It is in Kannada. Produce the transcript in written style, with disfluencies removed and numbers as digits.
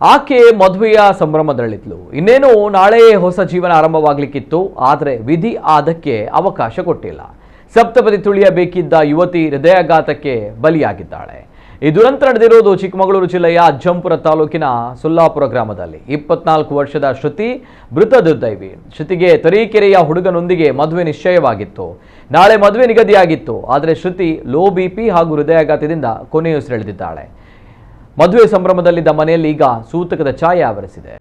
ಆಕೆ ಮದುವೆಯ ಸಂಭ್ರಮದಲ್ಲಿದ್ಲು. ಇನ್ನೇನು ನಾಳೆ ಹೊಸ ಜೀವನ ಆರಂಭವಾಗಲಿಕ್ಕಿತ್ತು. ಆದರೆ ವಿಧಿ ಅದಕ್ಕೆ ಅವಕಾಶ ಕೊಟ್ಟಿಲ್ಲ. ಸಪ್ತಪದಿ ತುಳಿಯಬೇಕಿದ್ದ ಯುವತಿ ಹೃದಯಾಘಾತಕ್ಕೆ ಬಲಿಯಾಗಿದ್ದಾಳೆ. ಈ ದುರಂತ ನಡೆದಿರುವುದು ಚಿಕ್ಕಮಗಳೂರು ಜಿಲ್ಲೆಯ ಅಜ್ಜಂಪುರ ತಾಲೂಕಿನ ಸುಲ್ಲಾಪುರ ಗ್ರಾಮದಲ್ಲಿ. 24 ವರ್ಷದ ಶ್ರುತಿ ಮೃತ ದುರ್ದೈವಿ. ಶ್ರುತಿಗೆ ತರೀಕೆರೆಯ ಹುಡುಗನೊಂದಿಗೆ ಮದುವೆ ನಿಶ್ಚಯವಾಗಿತ್ತು. ನಾಳೆ ಮದುವೆ ನಿಗದಿಯಾಗಿತ್ತು. ಆದರೆ ಶ್ರುತಿ ಲೋ ಬಿಪಿ ಹಾಗೂ ಹೃದಯಾಘಾತದಿಂದ ಕೊನೆಯುಸಿರೆಳೆದಿದ್ದಾಳೆ. ಮದುವೆ ಸಂಭ್ರಮದಲ್ಲಿದ್ದ ಮನೆಯಲ್ಲಿ ಈಗ ಸೂತಕದ ಛಾಯೆ ಆವರಿಸಿದೆ.